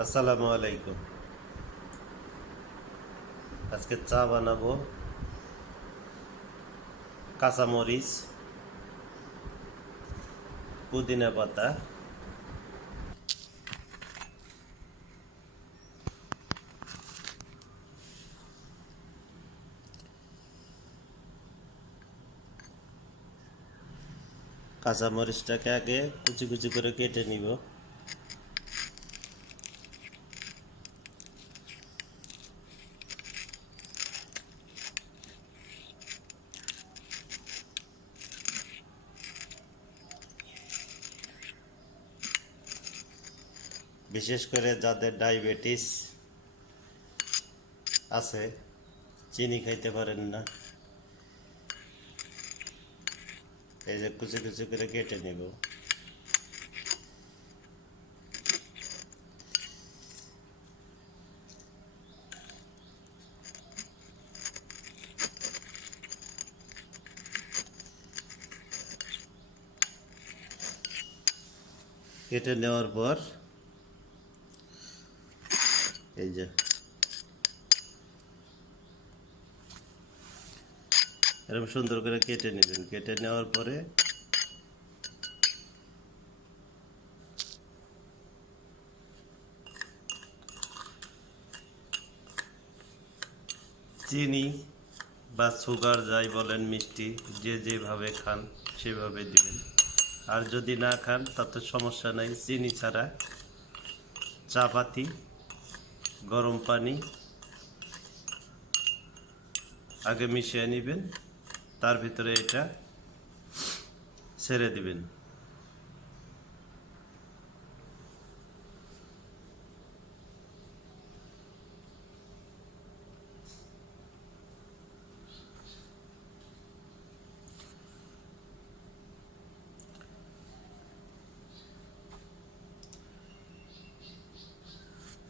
আসসালামু আলাইকুম। আজকে চা বানাবো। কাঁচামরিচ, পুদিনা পাতা। কাঁচামরিচটাকে আগে কুচি কুচি করে কেটে নিব। বিশেষ করে যাদের ডায়াবেটিস আছে, চিনি খাইতে পারেন না। এই যে কুচি কুচি করে কেটে নিব। কেটে নেওয়ার পর এই যে। এরকম সুন্দর করে কেটে নেবেন। কেটে নেওয়ার পরে চিনি বা সুগার যাই বলেন মিষ্টি, যে যেভাবে খান সেভাবে দিবেন। আর যদি না খান, তাতে সমস্যা নাই। চিনি ছাড়া চা পাতি গরম পানি আগে মিশিয়ে নেবেন তার ভিতরে এটা ছেড়ে দিবেন।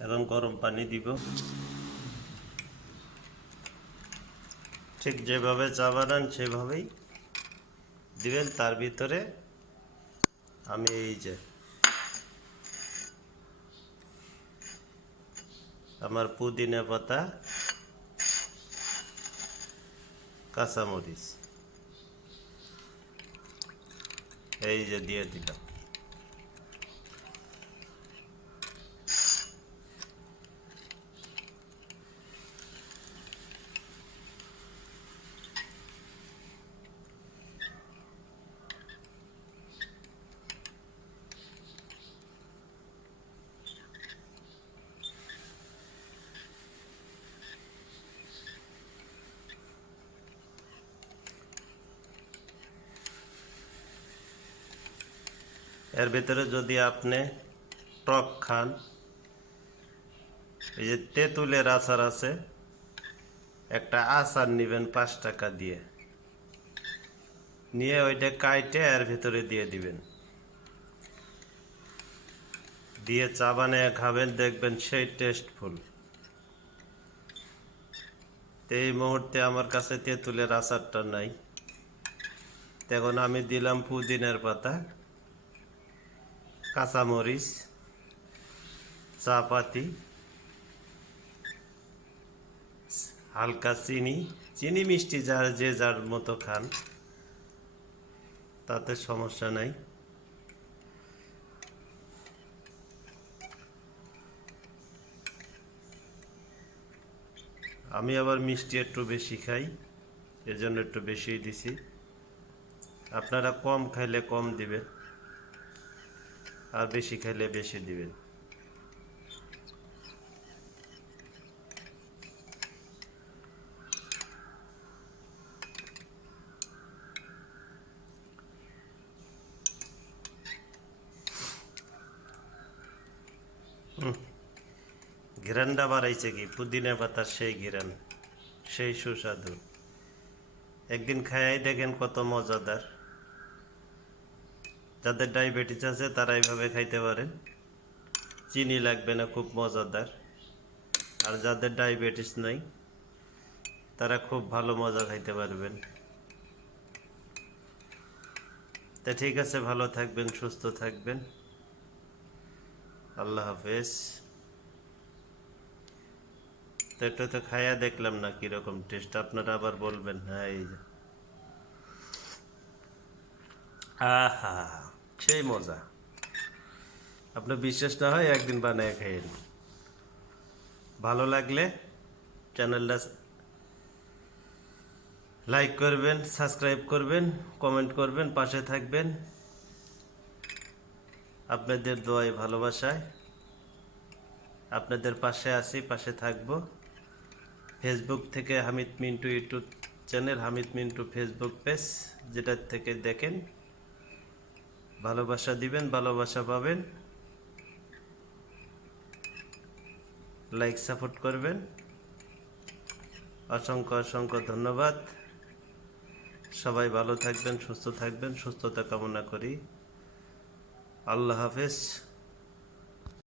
এখন গরম পানি দিব। ঠিক যেভাবে চা বানান, সেভাবেই দিবেন। তার ভিতরে আমি এই যে আমার পুদিনা পাতা, কাঁচামরিচ, এই যে দিয়ে দিলাম। এর ভিতরে যদি আপনি টক খান, এই যে তেঁতুলের আচার আছে, একটা আচার নেবেন পাঁচ টাকা দিয়ে। নিয়ে ওইটা কাইটে এর ভিতরে দিয়ে দিবেন। দিয়ে চা বানিয়ে খাবেন, দেখবেন সেই টেস্টফুল এই মুহূর্তে আমার কাছে তেঁতুলের আচারটা নাই। তখন আমি দিলাম পুদিনের পাতা। কাঁচামরিচ চা পাতি হালকা চিনি চিনি মিষ্টি যার যে যার মতো খান, তাতে সমস্যা নাই। আমি আবার মিষ্টি একটু বেশি খাই, এজন্য একটু বেশি দিছি। আপনারা কম খাইলে কম দিবেন। আর বেশি খাইলে বেশি দিবেন। ঘিরানটা বাড়াইছে কি? পুদিনা পাতার সেই ঘিরান, সেই সুস্বাদু। একদিন খায়াই দেখেন কত মজাদার। যাদের ডায়াবেটিস আছে, তারা এইভাবে খাইতে পারেন। চিনি লাগবে না, খুব মজাদার। আর যাদের ডায়াবেটিস নাই, তারা খুব ভালো মজা খাইতে পারবেন। তা ঠিক আছে, ভালো থাকবেন, সুস্থ থাকবেন। আল্লাহ হাফেজ। তো একটু তো খাইয়া দেখলাম না কীরকম টেস্ট আপনারা আবার বলবেন হ্যাঁ এই আহা। সেই মজা। আপনার বিশ্বাস না হয় একদিন বানায় খাইয়েন ভালো লাগলে চ্যানেলটা লাইক করবেন, সাবস্ক্রাইব করবেন, কমেন্ট করবেন, পাশে থাকবেন। আপনাদের দোয়ায় ভালোবাসায় আপনাদের পাশে আছি, পাশে থাকব। ফেসবুক থেকে Hamid Mintu YouTube channel, Hamid Mintu Facebook page, যেটার থেকে দেখেন। ভালোবাসা দিবেন, ভালোবাসা পাবেন। লাইক সাপোর্ট করবেন। অসংখ্য অসংখ্য ধন্যবাদ। সবাই ভালো থাকবেন, সুস্থ থাকবেন, সুস্থতা কামনা করি। আল্লাহ হাফেজ।